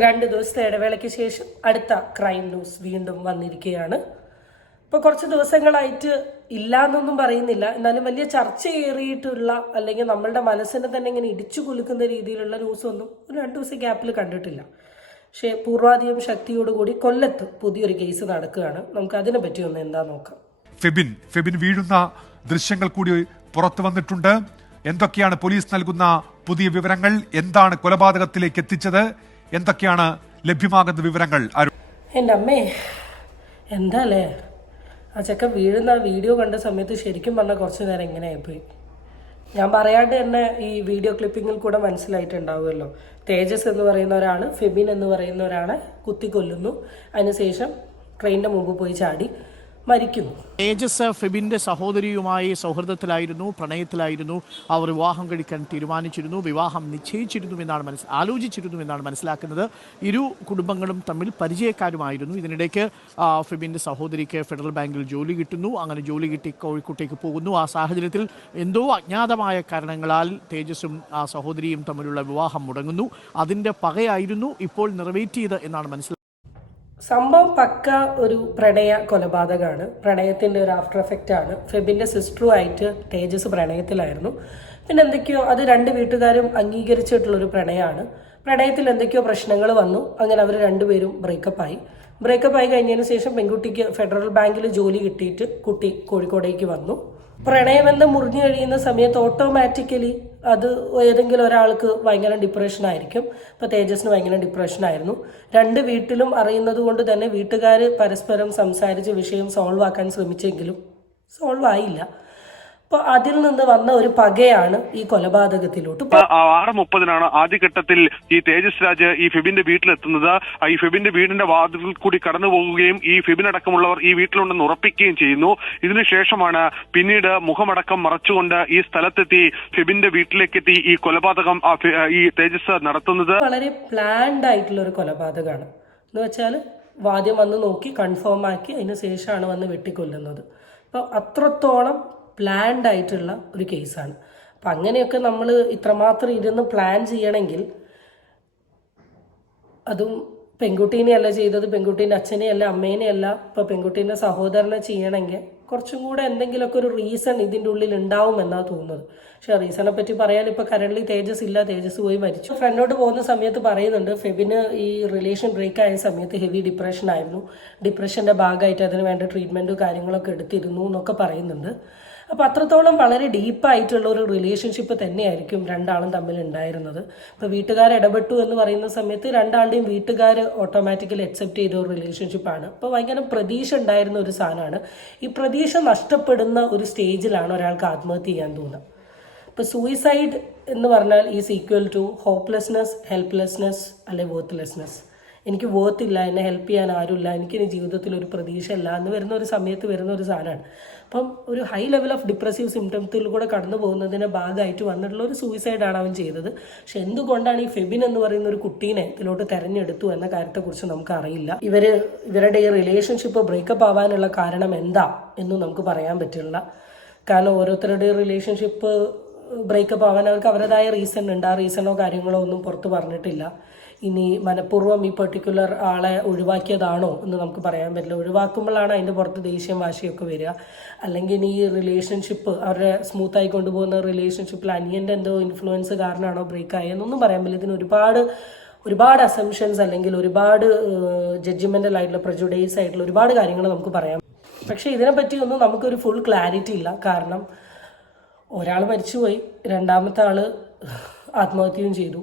2 ദിവസത്തെ ഇടവേളയ്ക്ക് ശേഷം അടുത്ത ക്രൈം ന്യൂസ് വീണ്ടും വന്നിരിക്കുകയാണ്. ഇപ്പോൾ കുറച്ച് ദിവസങ്ങളായിട്ട് ഇല്ല എന്നൊന്നും പറയുന്നില്ല, എന്നാലും വലിയ ചർച്ചയേറിയിട്ടുള്ള അല്ലെങ്കിൽ നമ്മളുടെ മനസ്സിനെ തന്നെ ഇങ്ങനെ ഇടിച്ചു കുലുക്കുന്ന രീതിയിലുള്ള ന്യൂസ് ഒന്നും ഒരു 2 ദിവസം ഗ്യാപ്പിൽ കണ്ടിട്ടില്ല. പക്ഷേ പൂർവാധികം ശക്തിയോടുകൂടി കൊല്ലത്ത് പുതിയൊരു കേസ് നടക്കുകയാണ്. നമുക്ക് അതിനെ പറ്റി ഒന്ന് എന്താ നോക്കാം. ഫെബിൻ വീഴുന്ന ദൃശ്യങ്ങൾ കൂടി പുറത്തു വന്നിട്ടുണ്ട്. എന്തൊക്കെയാണ് പോലീസ് നൽകുന്ന പുതിയ വിവരങ്ങൾ? എന്താണ് കൊലപാതകത്തിലേക്ക് എത്തിച്ചത്? എന്തൊക്കെയാണ് ലഭ്യമാകുന്ന വിവരങ്ങൾ? എൻ്റെ അമ്മേ, എന്താ അല്ലേ ആ ചെക്കൻ വീഴുന്ന വീഡിയോ കണ്ട സമയത്ത് ശരിക്കും പറഞ്ഞാൽ കുറച്ച് നേരം ഇങ്ങനെ ആയിപ്പോയി. ഞാൻ പറയാണ്ട് തന്നെ ഈ വീഡിയോ ക്ലിപ്പിങ്ങിൽ കൂടെ മനസ്സിലായിട്ടുണ്ടാവുമല്ലോ. തേജസ് എന്ന് പറയുന്ന ഒരാൾ ഫെബിൻ എന്ന് പറയുന്ന ഒരാളെ കുത്തിക്കൊല്ലുന്നു, അതിനുശേഷം ട്രെയിനിൻ്റെ മുമ്പ് പോയി ചാടി മരിക്കുന്നു. തേജസ് ഫെബിന്റെ സഹോദരിയുമായി സൗഹൃദത്തിലായിരുന്നു, പ്രണയത്തിലായിരുന്നു. അവർ വിവാഹം കഴിക്കാൻ തീരുമാനിച്ചിരുന്നു, വിവാഹം നിശ്ചയിച്ചിരുന്നുവെന്നാണ് ആലോചിച്ചിരുന്നുവെന്നാണ് മനസ്സിലാക്കുന്നത്. ഇരു കുടുംബങ്ങളും തമ്മിൽ പരിചയക്കാരുമായിരുന്നു. ഇതിനിടയ്ക്ക് ഫെബിന്റെ സഹോദരിക്ക് ഫെഡറൽ ബാങ്കിൽ ജോലി കിട്ടുന്നു. അങ്ങനെ ജോലി കിട്ടി കോഴിക്കോട്ടേക്ക് പോകുന്നു. ആ സാഹചര്യത്തിൽ എന്തോ അജ്ഞാതമായ കാരണങ്ങളാൽ തേജസും ആ സഹോദരിയും തമ്മിലുള്ള വിവാഹം മുടങ്ങുന്നു. അതിന്റെ പകയായിരുന്നു ഇപ്പോൾ നിറവേറ്റിയത് എന്നാണ് മനസ്സിലാക്കുന്നത്. സംഭവം പക്ക ഒരു പ്രണയ കൊലപാതകമാണ്. പ്രണയത്തിൻ്റെ ഒരു ആഫ്റ്റർ എഫക്റ്റ് ആണ്. ഫെബിൻ്റെ സിസ്റ്ററുമായിട്ട് തേജസ് പ്രണയത്തിലായിരുന്നു. പിന്നെ എന്തൊക്കെയോ അത് 2 വീട്ടുകാരും അംഗീകരിച്ചിട്ടുള്ളൊരു പ്രണയമാണ്. പ്രണയത്തിൽ എന്തൊക്കെയോ പ്രശ്നങ്ങൾ വന്നു. അങ്ങനെ അവർ 2 പേരും ബ്രേക്കപ്പായി കഴിഞ്ഞതിന് ശേഷം പെൺകുട്ടിക്ക് ഫെഡറൽ ബാങ്കിൽ ജോലി കിട്ടിയിട്ട് കുട്ടി കോഴിക്കോടേക്ക് വന്നു. പ്രണയബന്ധം മുറിഞ്ഞു കഴിയുന്ന സമയത്ത് ഓട്ടോമാറ്റിക്കലി അത് ഏതെങ്കിലും ഒരാൾക്ക് ഭയങ്കര ഡിപ്രഷൻ ആയിരിക്കും. ഇപ്പോൾ തേജസിന് ഭയങ്കര ഡിപ്രഷൻ ആയിരുന്നു. 2 വീട്ടിലും അറിയുന്നത് കൊണ്ട് തന്നെ വീട്ടുകാർ പരസ്പരം സംസാരിച്ച് വിഷയം സോൾവ് ആക്കാൻ ശ്രമിച്ചെങ്കിലും സോൾവ് ആയില്ല. അപ്പോൾ അതിൽ നിന്ന് വന്ന ഒരു പകയാണ് ഈ കൊലപാതകത്തിലോട്ട്. 6:30 ആദ്യഘട്ടത്തിൽ ഈ തേജസ് രാജ് ഈ ഫെബിന്റെ വീട്ടിലെത്തുന്നത്. ഈ ഫെബിന്റെ വീടിന്റെ വാതിൽ കൂടി കടന്നു പോകുകയും ഈ ഫെബിൻ അടക്കമുള്ളവർ ഈ വീട്ടിലുണ്ടെന്ന് ഉറപ്പിക്കുകയും ചെയ്യുന്നു. ഇതിനുശേഷമാണ് പിന്നീട് മുഖമടക്കം മറച്ചുകൊണ്ട് ഈ സ്ഥലത്തെത്തി ഫെബിന്റെ വീട്ടിലേക്കെത്തി ഈ കൊലപാതകം ഈ തേജസ് നടത്തുന്നത്. വളരെ പ്ലാൻഡ് ആയിട്ടുള്ള ഒരു കൊലപാതകമാണ്. എന്ന് വെച്ചാൽ ആദ്യം വന്ന് നോക്കി കൺഫേം ആക്കി അതിന് ശേഷമാണ് വന്ന് വെട്ടിക്കൊല്ലുന്നത്. അപ്പോൾ അത്രത്തോളം പ്ലാൻഡ് ആയിട്ടുള്ള ഒരു കേസാണ്. അപ്പം അങ്ങനെയൊക്കെ നമ്മൾ ഇത്രമാത്രം ഇരുന്ന് പ്ലാൻ ചെയ്യണമെങ്കിൽ, അതും പെൺകുട്ടീനെയല്ല ചെയ്തത്, പെൺകുട്ടീൻ്റെ അച്ഛനെയല്ല അമ്മേനെയല്ല, ഇപ്പോൾ പെൺകുട്ടീൻ്റെ സഹോദരനെ ചെയ്യണമെങ്കിൽ കുറച്ചും കൂടെ എന്തെങ്കിലുമൊക്കെ ഒരു റീസൺ ഇതിൻ്റെ ഉള്ളിൽ ഉണ്ടാവുമെന്നാണ് തോന്നുന്നത്. പക്ഷേ റീസണെ പറ്റി പറയാൻ ഇപ്പോൾ കറൻ്റ്ലി തേജസ് ഇല്ല, തേജസ് പോയി മരിച്ചു. ഫ്രണ്ടോട്ട് പോകുന്ന സമയത്ത് പറയുന്നുണ്ട് ഫെബിന് ഈ റിലേഷൻ ബ്രേക്ക് ആയ സമയത്ത് ഹെവി ഡിപ്രഷൻ ആയിരുന്നു. ഡിപ്രഷൻ്റെ ഭാഗമായിട്ട് അതിന് വേണ്ട ട്രീറ്റ്മെൻറ്റും കാര്യങ്ങളൊക്കെ എടുത്തിരുന്നു എന്നൊക്കെ പറയുന്നുണ്ട്. അപ്പോൾ അത്രത്തോളം വളരെ ഡീപ്പായിട്ടുള്ള ഒരു റിലേഷൻഷിപ്പ് തന്നെയായിരിക്കും 2 ആളും തമ്മിൽ ഉണ്ടായിരുന്നത്. ഇപ്പോൾ വീട്ടുകാർ ഇടപെട്ടു എന്ന് പറയുന്ന സമയത്ത് 2 ആളുടെയും വീട്ടുകാർ ഓട്ടോമാറ്റിക്കലി അക്സെപ്റ്റ് ചെയ്ത ഒരു റിലേഷൻഷിപ്പാണ്. അപ്പോൾ ഭയങ്കര പ്രതീക്ഷ ഉണ്ടായിരുന്ന ഒരു സാധനമാണ്. ഈ പ്രതീക്ഷ നഷ്ടപ്പെടുന്ന ഒരു സ്റ്റേജിലാണ് ഒരാൾക്ക് ആത്മഹത്യ ചെയ്യാൻ തോന്നുന്നത്. ഇപ്പോൾ സൂയിസൈഡ് എന്ന് പറഞ്ഞാൽ is equal to hopelessness, helplessness അല്ലെ വർത്ത്ലെസ്നെസ്. എനിക്ക് വോത്തില്ല, എന്നെ ഹെൽപ്പ് ചെയ്യാൻ ആരുമില്ല, എനിക്കിനി ജീവിതത്തിൽ ഒരു പ്രതീക്ഷ ഇല്ല എന്ന് വരുന്ന ഒരു സമയത്ത് വരുന്ന ഒരു സാധനമാണ്. അപ്പം ഒരു ഹൈ ലെവൽ ഓഫ് ഡിപ്രസീവ് സിംറ്റംസിൽ കൂടെ കടന്നു പോകുന്നതിൻ്റെ ഭാഗമായിട്ട് വന്നിട്ടുള്ള ഒരു സൂയിസൈഡാണ് അവൻ ചെയ്തത്. പക്ഷെ എന്തുകൊണ്ടാണ് ഈ ഫെബിൻ എന്ന് പറയുന്ന ഒരു കുട്ടീനെ ഇതിലോട്ട് തെരഞ്ഞെടുത്തു എന്ന കാര്യത്തെക്കുറിച്ച് നമുക്ക് അറിയില്ല. ഇവരുടെ ഈ റിലേഷൻഷിപ്പ് ബ്രേക്കപ്പ് ആവാനുള്ള കാരണം എന്താ എന്നും നമുക്ക് പറയാൻ പറ്റില്ല. കാരണം ഓരോരുത്തരുടെ റിലേഷൻഷിപ്പ് ബ്രേക്കപ്പ് ആവാൻ അവർക്ക് അവരുടേതായ റീസൺ ഉണ്ട്. ആ റീസണോ കാര്യങ്ങളോ ഒന്നും പുറത്ത് പറഞ്ഞിട്ടില്ല. ഇനി മനഃപൂർവ്വം ഈ പെർട്ടിക്കുലർ ആളെ ഒഴിവാക്കിയതാണോ എന്ന് നമുക്ക് പറയാൻ പറ്റില്ല. ഒഴിവാക്കുമ്പോഴാണ് അതിൻ്റെ പുറത്ത് ദേഷ്യം വാശിയൊക്കെ വരിക. അല്ലെങ്കിൽ ഇനി ഈ റിലേഷൻഷിപ്പ് അവരുടെ സ്മൂത്തായി കൊണ്ടുപോകുന്ന റിലേഷൻഷിപ്പിൽ അനിയൻ്റെ എന്തോ ഇൻഫ്ലുവൻസ് കാരണമാണോ ബ്രേക്ക് ആയെന്നൊന്നും പറയാൻ പറ്റില്ല. ഇതിന് ഒരുപാട് അസംഷൻസ് അല്ലെങ്കിൽ ഒരുപാട് ജഡ്ജ്മെൻ്റൽ ആയിട്ടുള്ള പ്രജുഡൈസ് ആയിട്ടുള്ള ഒരുപാട് കാര്യങ്ങൾ നമുക്ക് പറയാം. പക്ഷേ ഇതിനെപ്പറ്റിയൊന്നും നമുക്കൊരു ഫുൾ ക്ലാരിറ്റി ഇല്ല. കാരണം ഒരാൾ മരിച്ചുപോയി, 2ാമത്തെ ആൾ ആത്മഹത്യയും ചെയ്തു.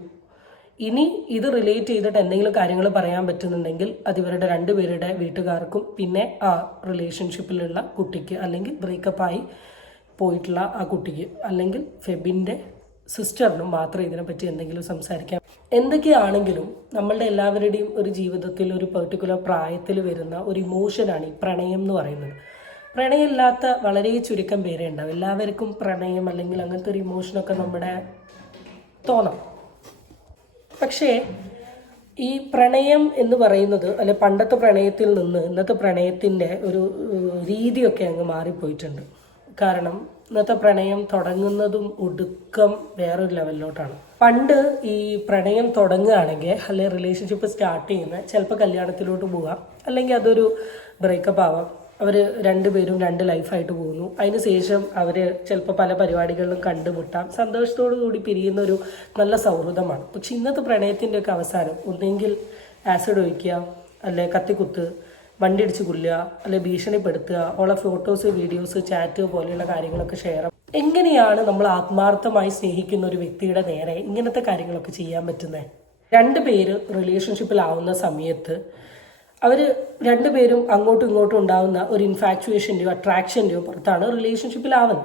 ഇനി ഇത് റിലേറ്റ് ചെയ്തിട്ട് എന്തെങ്കിലും കാര്യങ്ങൾ പറയാൻ പറ്റുന്നുണ്ടെങ്കിൽ അത് ഇവരുടെ 2 പേരുടെ വീട്ടുകാർക്കും പിന്നെ ആ റിലേഷൻഷിപ്പിലുള്ള കുട്ടിക്ക്, അല്ലെങ്കിൽ ബ്രേക്കപ്പായി പോയിട്ടുള്ള ആ കുട്ടിക്ക്, അല്ലെങ്കിൽ ഫെബിൻ്റെ സിസ്റ്ററിനും മാത്രമേ ഇതിനെപ്പറ്റി എന്തെങ്കിലും സംസാരിക്കാം. എന്തൊക്കെയാണെങ്കിലും നമ്മളുടെ എല്ലാവരുടെയും ഒരു ജീവിതത്തിൽ ഒരു പെർട്ടിക്കുലർ പ്രായത്തിൽ വരുന്ന ഒരു ഇമോഷനാണ് ഈ പ്രണയം എന്ന് പറയുന്നത്. പ്രണയമില്ലാത്ത വളരെ ചുരുക്കം പേരെ ഉണ്ടാവും. എല്ലാവർക്കും പ്രണയം അല്ലെങ്കിൽ അങ്ങനത്തെ ഒരു ഇമോഷനൊക്കെ നമ്മുടെ തോന്നാം. പക്ഷേ ഈ പ്രണയം എന്ന് പറയുന്നത് അല്ലെ പണ്ടത്തെ പ്രണയത്തിൽ നിന്ന് ഇന്നത്തെ പ്രണയത്തിൻ്റെ ഒരു രീതിയൊക്കെ അങ്ങ് മാറിപ്പോയിട്ടുണ്ട്. കാരണം ഇന്നത്തെ പ്രണയം തുടങ്ങുന്നതും ഒടുക്കം വേറൊരു ലെവലിലോട്ടാണ്. പണ്ട് ഈ പ്രണയം തുടങ്ങുകയാണെങ്കിൽ അല്ലെങ്കിൽ റിലേഷൻഷിപ്പ് സ്റ്റാർട്ട് ചെയ്യുന്നത് ചിലപ്പോൾ കല്യാണത്തിലോട്ട് പോകാം, അല്ലെങ്കിൽ അതൊരു ബ്രേക്കപ്പ് ആവാം. അവർ രണ്ടുപേരും രണ്ട് ലൈഫായിട്ട് പോകുന്നു. അതിന് ശേഷം അവർ ചിലപ്പോൾ പല പരിപാടികളിലും കണ്ടുമുട്ടാം, സന്തോഷത്തോടു കൂടി പിരിയുന്ന ഒരു നല്ല സൗഹൃദമാണ്. പക്ഷെ ഇന്നത്തെ പ്രണയത്തിൻ്റെയൊക്കെ അവസാനം ഒന്നെങ്കിൽ ആസിഡ് ഒഴിക്കുക, അല്ലെ കത്തിക്കുത്ത്, വണ്ടി ഇടിച്ച് കൊല്ലുക, അല്ലെ ഭീഷണിപ്പെടുത്തുക, ഉള്ള ഫോട്ടോസ്, വീഡിയോസ്, ചാറ്റ് പോലെയുള്ള കാര്യങ്ങളൊക്കെ ഷെയർ. എങ്ങനെയാണ് നമ്മൾ ആത്മാർത്ഥമായി സ്നേഹിക്കുന്ന ഒരു വ്യക്തിയുടെ നേരെ ഇങ്ങനത്തെ കാര്യങ്ങളൊക്കെ ചെയ്യാൻ പറ്റുന്നത്? രണ്ടുപേര് റിലേഷൻഷിപ്പിലാവുന്ന സമയത്ത് അവർ രണ്ടുപേരും അങ്ങോട്ടും ഇങ്ങോട്ടും ഉണ്ടാകുന്ന ഒരു ഇൻഫാക്ച്വേഷൻ്റെയോ അട്രാക്ഷൻ്റെയോ പുറത്താണ് റിലേഷൻഷിപ്പിലാവുന്നത്.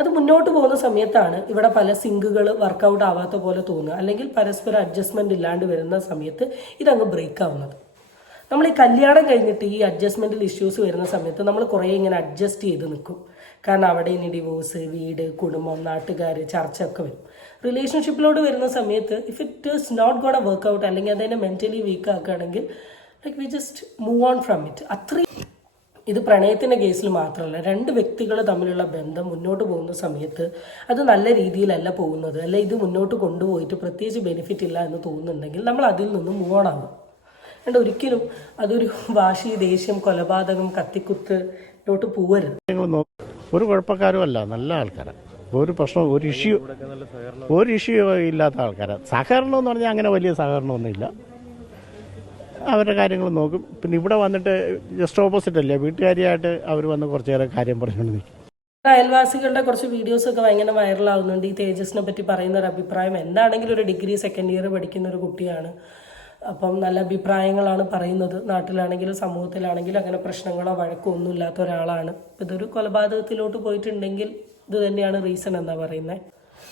അത് മുന്നോട്ട് പോകുന്ന സമയത്താണ് ഇവിടെ പല സിങ്കുകൾ വർക്കൗട്ട് ആവാത്ത പോലെ തോന്നുക, അല്ലെങ്കിൽ പരസ്പരം അഡ്ജസ്റ്റ്മെൻറ്റ് ഇല്ലാണ്ട് വരുന്ന സമയത്ത് ഇതങ്ങ് ബ്രേക്ക് ആവുന്നത്. നമ്മൾ ഈ കല്യാണം കഴിഞ്ഞിട്ട് ഈ അഡ്ജസ്റ്റ്മെൻറ്റിൽ ഇഷ്യൂസ് വരുന്ന സമയത്ത് നമ്മൾ കുറേ ഇങ്ങനെ അഡ്ജസ്റ്റ് ചെയ്ത് നിൽക്കും. കാരണം അവിടെ ഇനി ഡിവോഴ്സ്, വീട്, കുടുംബം, നാട്ടുകാർ, ചർച്ച ഒക്കെ വരും. റിലേഷൻഷിപ്പിലോട്ട് വരുന്ന സമയത്ത് if it is not gonna work out, അല്ലെങ്കിൽ അതിനെ മെൻ്റലി വീക്ക് ആക്കുകയാണെങ്കിൽ like we just move on from it. അത്രയും ഇത് പ്രണയത്തിൻ്റെ കേസിൽ മാത്രമല്ല, രണ്ട് വ്യക്തികൾ തമ്മിലുള്ള ബന്ധം മുന്നോട്ട് പോകുന്ന സമയത്ത് അത് നല്ല രീതിയിലല്ല പോകുന്നത്, അല്ലെ ഇത് മുന്നോട്ട് കൊണ്ടുപോയിട്ട് പ്രത്യേകിച്ച് ബെനിഫിറ്റ് ഇല്ല എന്ന് തോന്നുന്നുണ്ടെങ്കിൽ നമ്മൾ അതിൽ നിന്ന് മൂവ് ഓൺ ആകും. അതുകൊണ്ട് ഒരിക്കലും അതൊരു വാശി, ദേഷ്യം, കൊലപാതകം, കത്തിക്കുത്തിലോട്ട് പോകരുത്. ഒരു കുഴപ്പക്കാരും അല്ല, നല്ല ആൾക്കാരാണ്. ഒരു പ്രശ്നം, ഒരു ഇഷ്യൂ ഇല്ലാത്ത ആൾക്കാരാണ്. സഹകരണം എന്ന് പറഞ്ഞാൽ അങ്ങനെ വലിയ സഹകരണമൊന്നുമില്ല. അവരുടെ കാര്യങ്ങൾ നോക്കും. പിന്നെ ഇവിടെ വന്നിട്ട് ജസ്റ്റ് ഓപ്പോസിറ്റ് അല്ലേ, വീട്ടുകാരിയായിട്ട് അവർ വന്ന് കുറച്ചേറെ കാര്യം പറഞ്ഞുകൊണ്ട് നിൽക്കും. അയൽവാസികളുടെ കുറച്ച് വീഡിയോസൊക്കെ ഭയങ്കര വൈറലാവുന്നുണ്ട്. ഈ തേജസിനെ പറ്റി പറയുന്ന ഒരു അഭിപ്രായം എന്താണെങ്കിലും ഒരു ഡിഗ്രി സെക്കൻഡ് ഇയർ പഠിക്കുന്ന ഒരു കുട്ടിയാണ്. അപ്പം നല്ല അഭിപ്രായങ്ങളാണ് പറയുന്നത്. നാട്ടിലാണെങ്കിലും സമൂഹത്തിലാണെങ്കിലും അങ്ങനെ പ്രശ്നങ്ങളോ വഴക്കോ ഒന്നും ഇല്ലാത്ത ഒരാളാണ്. ഇതൊരു കൊലപാതകത്തിലോട്ട് പോയിട്ടുണ്ടെങ്കിൽ ഇത് തന്നെയാണ് റീസൺ എന്നാ പറയുന്നത്.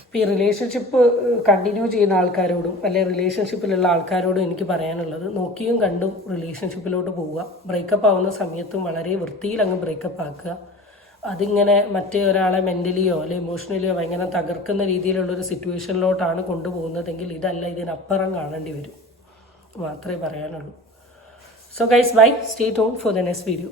ഇപ്പോൾ ഈ റിലേഷൻഷിപ്പ് കണ്ടിന്യൂ ചെയ്യുന്ന ആൾക്കാരോടും അല്ലെങ്കിൽ റിലേഷൻഷിപ്പിലുള്ള ആൾക്കാരോടും എനിക്ക് പറയാനുള്ളത്, നോക്കിയും കണ്ടും റിലേഷൻഷിപ്പിലോട്ട് പോവുക. ബ്രേക്കപ്പ് ആവുന്ന സമയത്തും വളരെ വൃത്തിയിൽ അങ്ങ് ബ്രേക്കപ്പ് ആക്കുക. അതിങ്ങനെ മറ്റേ ഒരാളെ മെൻ്റലിയോ അല്ലെങ്കിൽ ഇമോഷണലിയോ ഭയങ്കര തകർക്കുന്ന രീതിയിലുള്ളൊരു സിറ്റുവേഷനിലോട്ടാണ് കൊണ്ടുപോകുന്നതെങ്കിൽ ഇതല്ല, ഇതിനപ്പുറം കാണേണ്ടി വരും മാത്രമേ പറയാനുള്ളൂ. So guys, bye. Stay tuned for the next video.